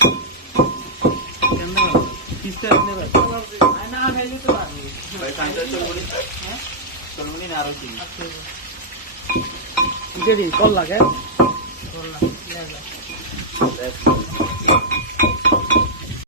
ਕਿਸ ਤਰ੍ਹਾਂ ਦੇ ਬਾਈ ਕਲਰ ਦੇ ਆਇਆ ਨਾ ਹੈ ਜੀ ਤੁਹਾਨੂੰ ਬਾਈ ਸੰਦਰ ਚਲੋਣੀ ਹੈ ਚਲੋਣੀ ਨਾਰੋ ਜੀ ਅੱਛਾ ਜੀ ਜਿਹੜੀ ਕੋਲ